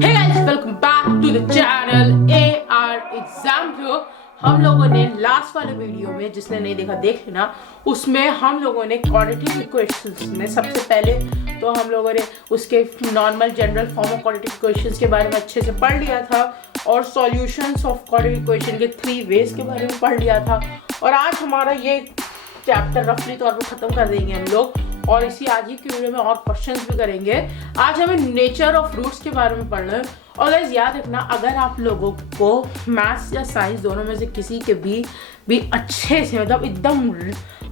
Hey guys, welcome back to the channel AR Exam Pro। हम लोगों ने last वाले वीडियो में, जिसने नहीं देखा देख लेना, उसमें हम लोगों ने क्वाड्रेटिक इक्वेशंस में सबसे पहले तो हम लोगों ने उसके normal general form of quadratic equations के बारे में अच्छे से पढ़ लिया था और सॉल्यूशंस ऑफ क्वाड्रेटिक इक्वेशन के 3 वेज के बारे में पढ़ लिया था। और आज हमारा ये चैप्टर रफली तौर पर ख़त्म कर देंगे हम लोग और इसी आज ही की वीडियो में और क्वेश्चंस भी करेंगे। आज हमें नेचर ऑफ रूट्स के बारे में पढ़ना है। और गाइस याद रखना, अगर आप लोगों को मैथ्स या साइंस दोनों में से किसी के भी अच्छे से मतलब एकदम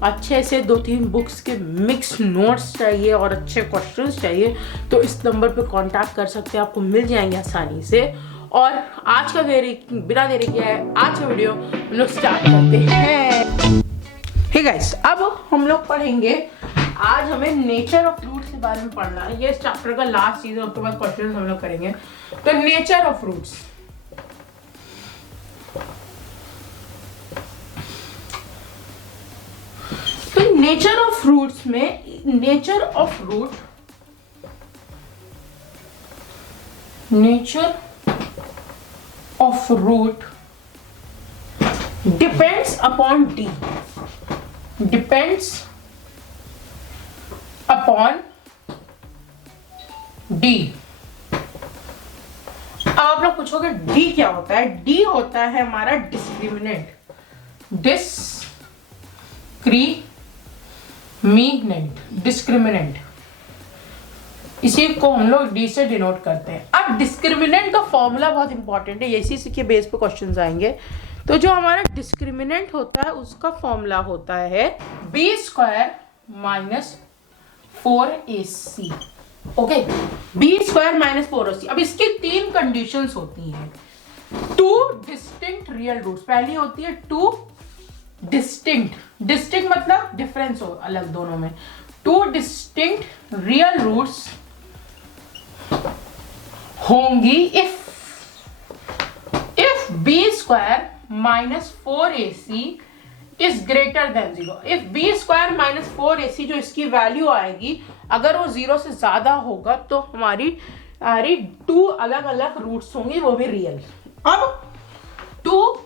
अच्छे से 2-3 बुक्स के मिक्स नोट्स चाहिए और अच्छे क्वेश्चंस चाहिए तो इस नंबर पे कांटेक्ट कर सकते हैं, आपको मिल जाएंगे आसानी से। और आज का बिना देरी किया है आज का वीडियो हम लोग स्टार्ट करते हैं। हे गाइस, अब हम लोग पढ़ेंगे, आज हमें नेचर ऑफ रूट्स के बारे में पढ़ना है। ये इस चैप्टर का लास्ट चीज है, उसके बाद क्वेश्चन हम लोग करेंगे। तो नेचर ऑफ रूट्स, तो नेचर ऑफ रूट्स में nature of root depends upon D, आप लोग पूछोगे डी क्या होता है? डी होता है हमारा डिस्क्रिमिनेंट। इसी को हम लोग डी से डिनोट करते हैं। अब डिस्क्रिमिनेंट का फॉर्मूला बहुत इंपॉर्टेंट है, इसी के बेस पे क्वेश्चंस आएंगे। तो जो हमारा डिस्क्रिमिनेंट होता है उसका फॉर्मूला होता है b² - 4ac। Okay, b² - 4ac। अब इसकी 3 कंडीशंस होती हैं। 2 डिस्टिंक्ट रियल रूट्स, पहली होती है 2 डिस्टिंक्ट मतलब डिफरेंस हो अलग दोनों में। 2 डिस्टिंक्ट रियल रूट्स होंगी if b² - 4ac is greater than 0। If b² - 4ac जो इसकी वैल्यू आएगी अगर वो 0 से ज्यादा होगा तो हमारी 2 अलग अलग रूट्स होंगी, वो भी रियल। अब 2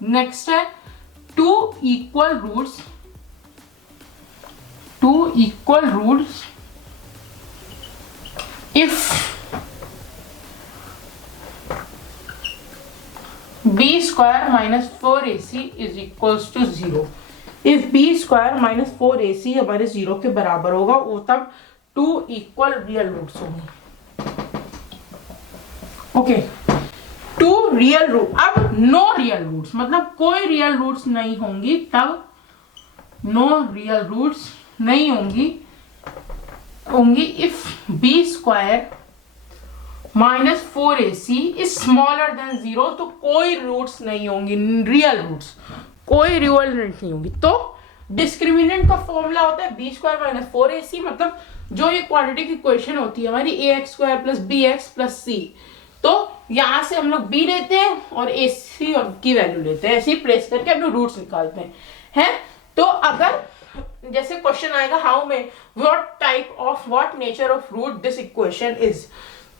नेक्स्ट है 2 equal roots if b² - 4ac is equals to 0। If b² - 4ac हमारे 0 के बराबर होगा वो तब 2 इक्वल रियल रूट्स होंगे। Okay, 2 real root. अब नो रियल रूट्स मतलब कोई रियल रूट्स नहीं होंगी, तब नो रियल रूट्स नहीं होंगी if b² - 4ac is smaller than 0। तो कोई रूट्स नहीं होंगी, रियल रूट्स, कोई रियल रूट नहीं होंगी। तो डिस्क्रिमिनेंट का फॉर्मूला होता है b² - 4ac, मतलब जो ये क्वाड्रेटिक इक्वेशन होती है हमारी ax² + bx + c। तो यहां से हम लोग b लेते हैं और ac और की वैल्यू लेते हैं, ऐसे ही प्लेस करके अपने रूट्स निकालते हैं। तो अगर जैसे क्वेश्चन आएगा हाउ में what nature of root this equation is,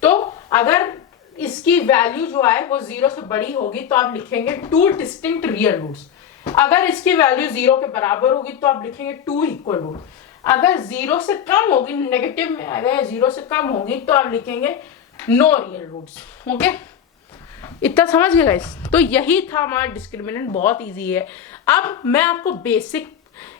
तो अगर इसकी वैल्यू जो है वो 0 से बड़ी होगी तो आप लिखेंगे 2 डिस्टिंक्ट रियल रूट्स। अगर इसकी वैल्यू 0 के बराबर होगी तो आप लिखेंगे 2 इक्वल रूट। अगर 0 से कम होगी, नेगेटिव में अगर 0 से कम होगी तो आप लिखेंगे नो रियल रूट्स। ओके, इतना समझ गए गाइस? तो यही था हमारा डिस्क्रिमिनेंट, बहुत इजी है। अब मैं आपको बेसिक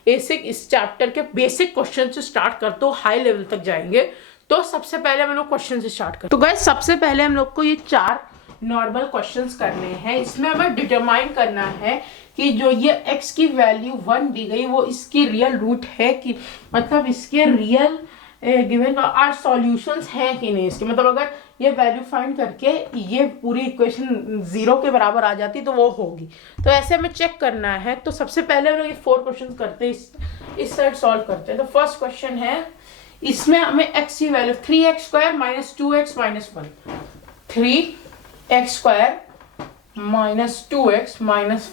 इस चैप्टर के बेसिक क्वेश्चन से स्टार्ट करते हो, हाई लेवल तक जाएंगे। तो सबसे पहले हम लोग क्वेश्चन से स्टार्ट करते हैं। तो गाइस सबसे पहले हम लोग को ये 4 नॉर्मल क्वेश्चंस करने हैं। इसमें हमें डिटरमाइन करना है कि जो ये x की वैल्यू 1 दी गई वो इसकी रियल रूट है कि मतलब इसके रियल गिवन आर सॉल्यूशंस हैं कि नहीं इसके, मतलब अगर ये वैल्यू फाइंड करके ये पूरी इक्वेशन 0 के बराबर आ जाती तो वो होगी। तो ऐसे हमें चेक करना है। तो सबसे पहले हम लोग ये 4 क्वेश्चन करते हैं, इस साइड सॉल्व करते हैं। तो फर्स्ट क्वेश्चन है, इसमें हमें x की value 3x² - 2x - 1, 3x² - 2x -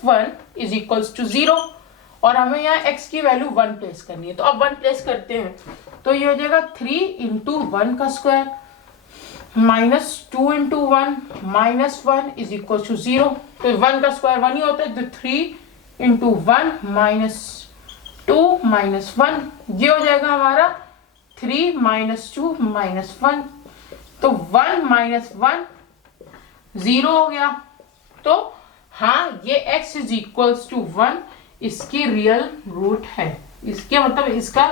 1 is equals to 0 और हमें यहाँ x की वैल्यू 1 प्लेस करनी है। तो अब 1 प्लेस करते हैं तो ये हो जाएगा 3 × 1 का square -2 into 1 -1 is equal to 0। तो 1 का स्क्वायर 1 ही होता है, तो 3 इंटू 1 -2 -1, ये हो जाएगा हमारा 3 -2 -1। तो 1 -1 0 हो गया। तो हाँ, ये x इज इक्वल्स टू 1 इसकी रियल रूट है। इसके मतलब इसका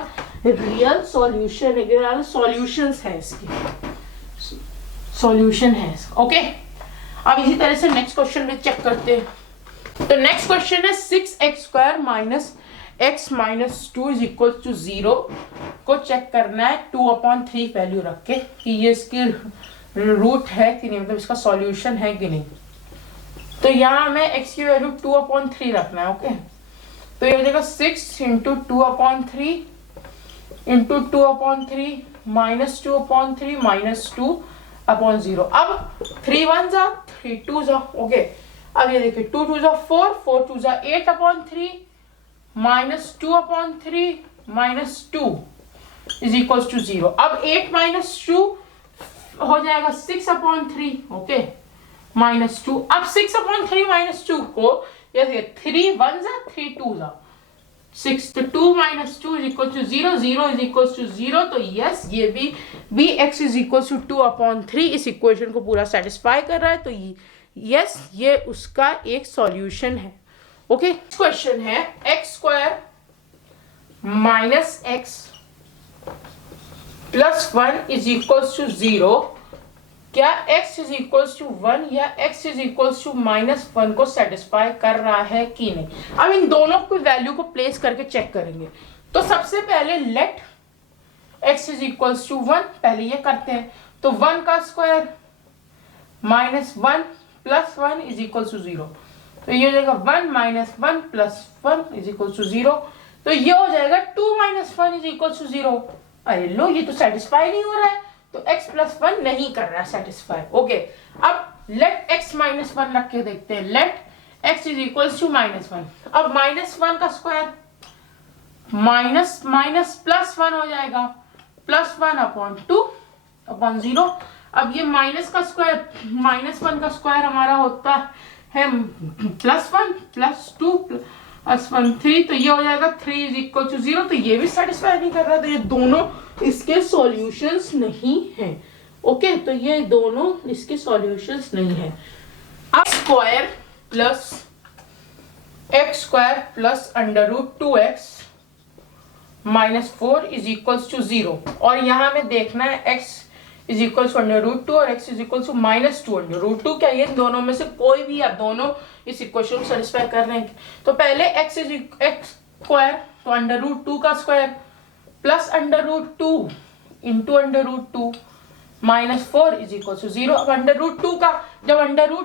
रियल सॉल्यूशन, रियल सॉल्यूशंस है, इसकी सॉल्यूशन है। ओके, अब इसी तरह से नेक्स्ट क्वेश्चन भी चेक करते हैं। तो नेक्स्ट क्वेश्चन है 6x² minus x minus 2 is equal to 0 को चेक करना है 2/3 वैल्यू रख के कि ये इसकी रूट है कि नहीं, मतलब इसका सॉल्यूशन है कि नहीं। तो यहाँ हमें x की वैल्यू 2/3 रखना है। ओके, तो ये हो जाएगा 6 इंटू 2/3 इंटू 2/3 माइनस 2/3 माइनस 2/0। अब 3 1 जा 3 2 जा। ओके, अब ये देखिए 2 2 जा 4 4 2 जा 8/3 minus 2/3 minus 2 is equal to 0। अब 8 माइनस 2 हो जाएगा 6/3। Okay, minus 2। अब 6/3 माइनस 2 को ये 3 1 जा 3 2 जा 6, तो 2 minus 2 is equal to 0, 0 is equal to 0। तो यस, ये भी x इज इक्वल टू 2/3 इस इक्वेशन को पूरा सेटिस्फाई कर रहा है। तो यस, ये उसका एक सॉल्यूशन है। ओके, क्वेश्चन है x² minus x plus 1 is equal to 0। क्या x इज इक्वल टू 1 या x इज इक्वल टू -1 को सेटिस्फाई कर रहा है कि नहीं। अब इन दोनों की वैल्यू को प्लेस करके चेक करेंगे। तो सबसे पहले let x is equal to 1, पहले ये करते हैं। तो 1 का square -1 plus 1 is equal to 0। तो ये हो जाएगा 1 -1 प्लस 1 इज इक्वल टू 0। तो ये हो जाएगा 2 - 1 इज इक्वल टू 0। अरे लो, ये तो सेटिस्फाई नहीं हो रहा है, तो x प्लस 1 नहीं कर रहा है सेटिस्फाई। ओके, अब लेट x -1 रख के देखते हैं। Let x is equal to -1। अब -1 का स्क्वायर माइनस माइनस प्लस 1 हो जाएगा, +1/2/0। अब ये माइनस का स्क्वायर, -1 का स्क्वायर हमारा होता है +1 +2 +1 3। तो ये हो जाएगा 3 इज इक्वल टू 0। तो ये भी सेटिस्फाई नहीं कर रहा। तो ये दोनों इसके सॉल्यूशंस नहीं हैं। ओके, तो ये दोनों इसके सॉल्यूशंस नहीं है। अब square plus x² plus √2x -4 is equal to 0। और यहाँ में देखना है x इज इक्वल टू √2 और x इज इक्वल टू -2 क्या ये दोनों में से कोई भी, या दोनों इस इक्वेशन को सेटिस्फाई कर रहे हैं। तो पहले x स्क्वायर, तो √2 का square plus √2 into √2 -4 is equal to 0। अब √2 का जब अंडर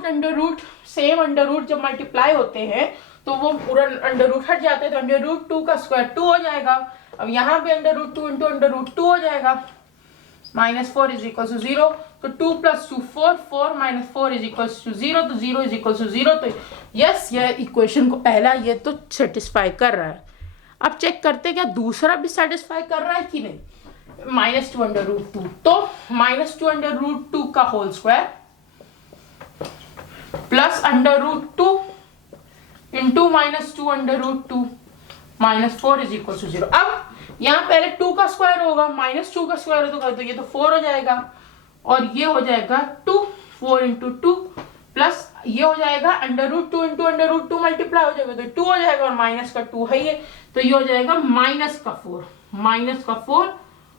सेम अंडर जब मल्टीप्लाई होते हैं तो वो पूरा अंडर हट जाते हैं। तो √2 का स्क्वायर 2 हो जाएगा। अब यहाँ पे √2 इंटू √2 हो जाएगा, -4 इज इक्वल टू 0। तो 2 + 2 4, 4 - 4 इज इक्वल टू 0। तो 0 इज इक्वल टू 0। तो यस, ये इक्वेशन को पहला ये तो सेटिस्फाई कर रहा है। अब चेक करते हैं क्या दूसरा भी सेटिस्फाई कर रहा है कि नहीं। -2/2, तो -2/2 का whole square plus √2 into -2/2 -4 is equal to 0। अब यहाँ पहले 2 का स्क्वायर होगा, -2 का स्क्वायर हो तो ये तो 4 हो जाएगा, और ये हो जाएगा 2, 4 इंटू 2 प्लस ये हो जाएगा √2 इंटू √2 मल्टीप्लाई हो जाएगा, तो 2 हो जाएगा, और माइनस का 2 है ये, तो ये हो जाएगा -4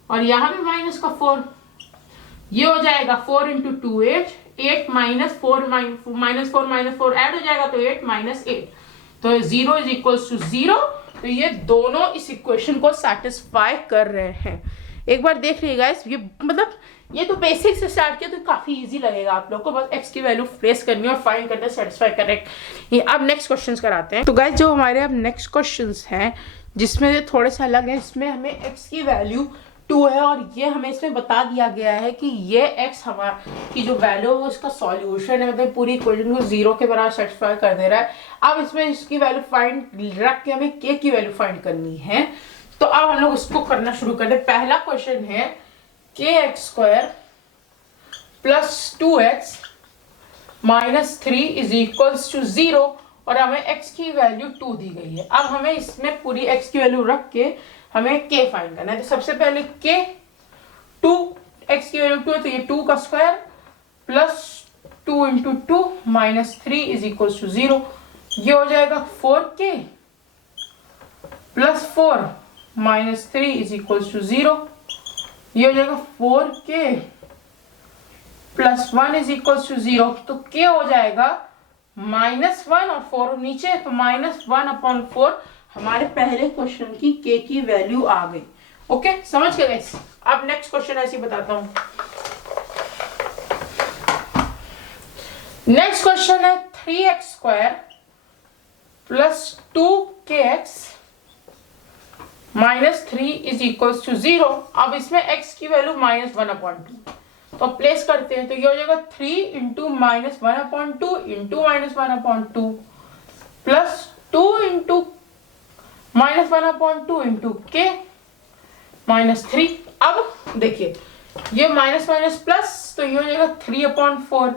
और यहाँ भी -4। ये हो जाएगा 4 इंटू 2 8 -4 -4 ऐड हो जाएगा, तो 8 - 8। तो 0 इज इक्वल टू 0। तो ये दोनों इस इक्वेशन को सेटिस्फाई कर रहे हैं। एक बार देख लीजिए गाइस, ये मतलब ये तो बेसिक से स्टार्ट किया तो काफी इजी लगेगा आप लोग को। बस x की वैल्यू प्लेस करनी है और फाइंड करना है सेटिस्फाई करेक्ट। अब नेक्स्ट क्वेश्चंस कराते हैं। तो गाइस, जो हमारे अब नेक्स्ट क्वेश्चंस हैं जिसमें ये थोड़े से अलग है, इसमें हमें x की वैल्यू 2 है, और ये हमें इसमें बता दिया गया है कि ये x हमारा की जो वैल्यू है वो इसका सॉल्यूशन है, मतलब पूरी इक्वेशन को 0 के बराबर सेटिस्फाई कर दे रहा है। अब इसमें इसकी वैल्यू फाइंड रख के हमें k की वैल्यू फाइंड करनी है। तो अब हम लोग इसको करना शुरू करते हैं। पहला क्वेश्चन है kx² plus 2x minus 3 is equals to 0 और हमें x की वैल्यू 2 दी गई है। अब हमें इसमें पूरी x की वैल्यू रख के हमें k फाइंड करना है। तो सबसे पहले k 2, x की वैल्यू 2 है तो ये 2 का square plus 2 into 2 minus 3 is equals to 0। ये हो जाएगा 4k plus 4 minus 3 is equals to 0। ये हो जाएगा 4k plus 1 is equals to 0। तो k हो जाएगा -1 और 4 नीचे, तो -1/4 हमारे पहले क्वेश्चन की k की वैल्यू आ गई। ओके, समझ गए गाइस? अब नेक्स्ट क्वेश्चन ऐसे बताता हूं। नेक्स्ट क्वेश्चन है 3x² plus 2kx minus 3 is equals to 0। अब इसमें x की वैल्यू -1/2 तो प्लेस करते हैं। तो ये हो जाएगा 3 into -1/2 into -1/2 plus 2 into -1/2 into k minus 3। अब देखिए ये माइनस माइनस प्लस, तो ये हो जाएगा 3/4।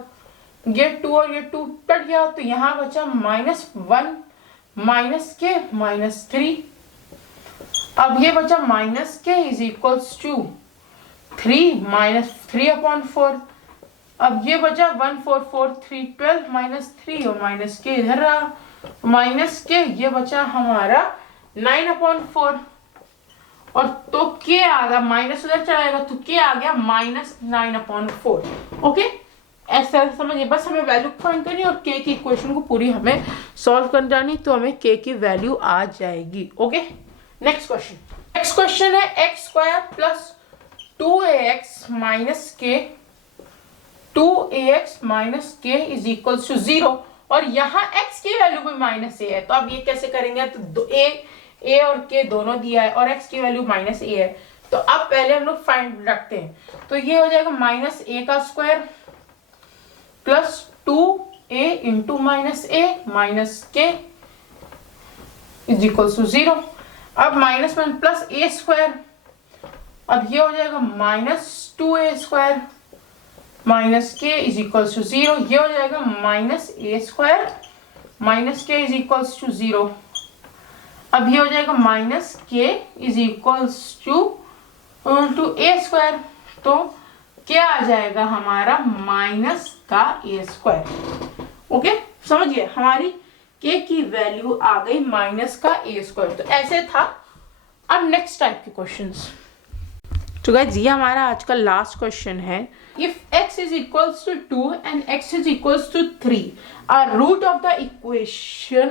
ये 2 और ये 2 कट गया तो यहां बचा -1 माइनस k माइनस 3। अब ये बचा minus k is equals to 3 minus 3/4। अब ये बचा 1 4 4 3 12 माइनस 3 और माइनस k इधर रहा माइनस k। ये बचा हमारा 9/4 और तो k आ गया माइनस उधर चलाएगा तो k आ गया -9/4। ओके, ऐसा समझिए। बस हमें वैल्यू फाइंड करनी और k की इक्वेशन को पूरी हमें सॉल्व कर जानी, तो हमें k की वैल्यू आ जाएगी। ओके, नेक्स्ट क्वेश्चन है x² plus 2ax minus k 2ax minus k is equals to 0 और यहाँ x की वैल्यू भी -a है। तो अब ये कैसे करेंगे? तो a और k दोनों दिया है और x की वैल्यू -a है। तो अब पहले हम लोग फाइंड रखते हैं। तो ये हो जाएगा -a का square plus 2a into -a minus k is equals to 0। अब -1 प्लस a स्क्वायर, अब ये हो जाएगा -2a² minus k is equals to 0। ये हो जाएगा -a² minus k is equals to 0। अब ये हो जाएगा -k is equals to a²। तो क्या आ जाएगा हमारा माइनस का a²। ओके, समझिए हमारी k की वैल्यू आ गई माइनस का a²। तो ऐसे था। अब नेक्स्ट टाइप के क्वेश्चंस। तो गाइस ये हमारा आज का लास्ट क्वेश्चन है। If x is equals to 2 and x is equals to 3, our root of the equation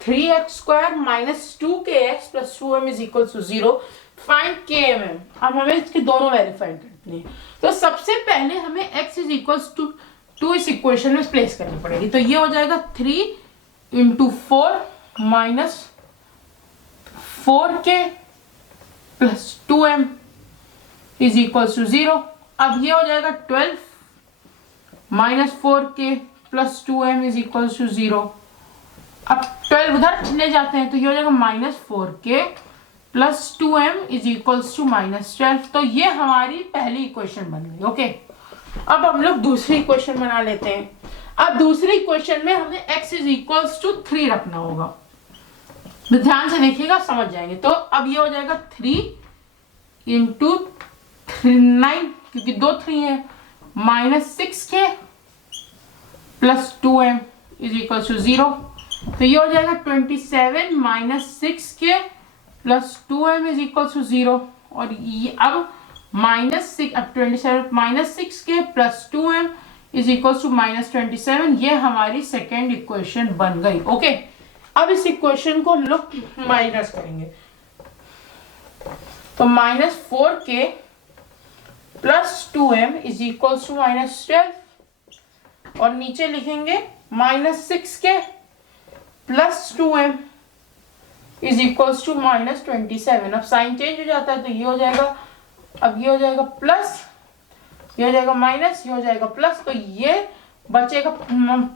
3x² minus 2kx plus 2m is equals to 0, find kmm। अब हमें इसके दोनों वैल्यू फाइंड करनी है। तो सबसे पहले हमें x is equals to 2 इस इक्वेशन में प्लेस करनी पड़ेगी। तो ये हो जाएगा 3 into 4 minus 4k plus 2m is equals to 0। अब ये हो जाएगा 12 minus 4k plus 2m is equals to 0। अब 12 उधर ले जाते हैं तो ये हो जाएगा -4k plus 2m is equals to -12। तो ये हमारी पहली इक्वेशन बन गई। ओके, अब हम लोग दूसरी इक्वेशन बना लेते हैं। अब दूसरी इक्वेशन में हमें x इज इक्वल्स टू 3 रखना होगा। ध्यान से देखिएगा, समझ जाएंगे। तो अब ये हो जाएगा 3 इंटू 9 क्योंकि 2 3 है minus 6k plus 2m is equal to 0। तो ये हो जाएगा 27 minus 6k plus 2m is equal to 0। और ये अब -6 अब 27 minus 6k plus 2m is equal to -27। ये हमारी सेकेंड इक्वेशन बन गई। ओके, अब इस इक्वेशन को हम लोग माइनस करेंगे। तो -4k plus 2m is equal to -12 और नीचे लिखेंगे -6k plus 2m is equal to -27। अब साइन चेंज हो जाता है तो ये हो जाएगा, अब ये हो जाएगा प्लस, ये हो जाएगा माइनस, ये हो जाएगा प्लस। तो ये बचेगा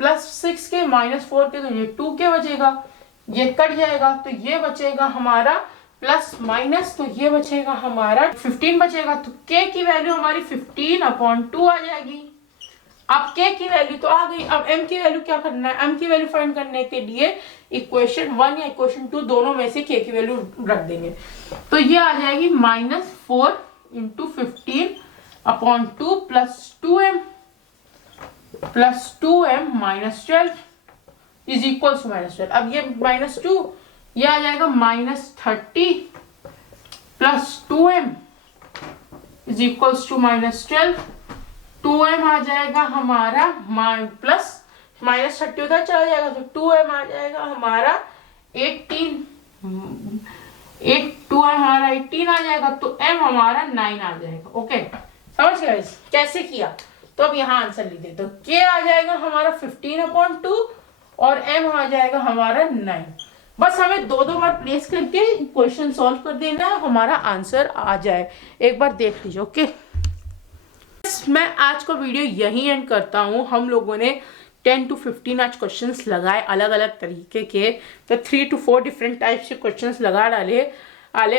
+6k -4k तो ये 2k बचेगा, ये कट जाएगा तो ये बचेगा हमारा प्लस माइनस, तो ये बचेगा हमारा 15 बचेगा। तो k की वैल्यू हमारी 15/2 आ जाएगी। अब k की वैल्यू तो आ गई, अब m की वैल्यू क्या करना है, m की वैल्यू फाइंड करने के लिए इक्वेशन 1 या इक्वेशन 2 दोनों में से k की वैल्यू रख देंगे। तो ये आ जाएगी -4 × 15/2 plus 2m -12 is equal to -12। अब ये -2 ये आ जाएगा -30 plus 2m is equals to -12। 2m आ जाएगा हमारा प्लस -30 उधर चला जाएगा तो 2m आ जाएगा हमारा 18 हमारा 18 आ जाएगा, तो m हमारा 9 आ जाएगा। ओके, समझ गए कैसे किया? तो अब यहाँ आंसर लिख देते हो। k आ जाएगा हमारा 15/2 और m आ जाएगा हमारा 9। बस हमें दो बार प्लेस करके क्वेश्चन सॉल्व कर देना है, हमारा आंसर आ जाए। एक बार देख लीजिए। ओके, मैं आज का वीडियो यहीं एंड करता हूँ। हम लोगों ने 10 to 15 आज क्वेश्चंस लगाए अलग अलग तरीके के, तो 3 to 4 डिफरेंट टाइप्स के क्वेश्चंस लगा डाले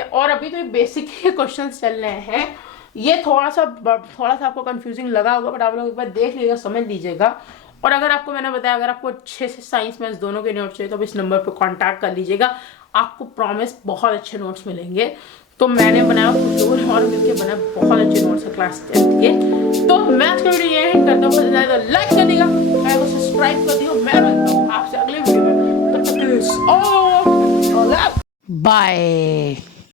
और अभी तो बेसिक ही क्वेश्चंस चल रहे हैं। ये थोड़ा सा आपको कंफ्यूजिंग लगा होगा, बट आप लोग एक बार देख लीजिएगा, समझ लीजिएगा। और अगर आपको मैंने बताया, अगर आपको अच्छे से साइंस मैथ्स दोनों के नोट्स चाहिए तो इस नंबर पर कॉन्टैक्ट कर लीजिएगा, आपको प्रॉमिस बहुत अच्छे नोट्स मिलेंगे। तो मैंने बनाया, कुछ लोगों ने और मिलकर बनाया, बहुत अच्छे नोट्स है क्लास 10 के। तो मैं आज का वीडियो ये एंड करता हूँ। लाइक कर देगा, चैनल को सब्सक्राइब कर दिया। मैं मिलता हूँ आपसे अगले वीडियो में, तब तक के लिए बाय।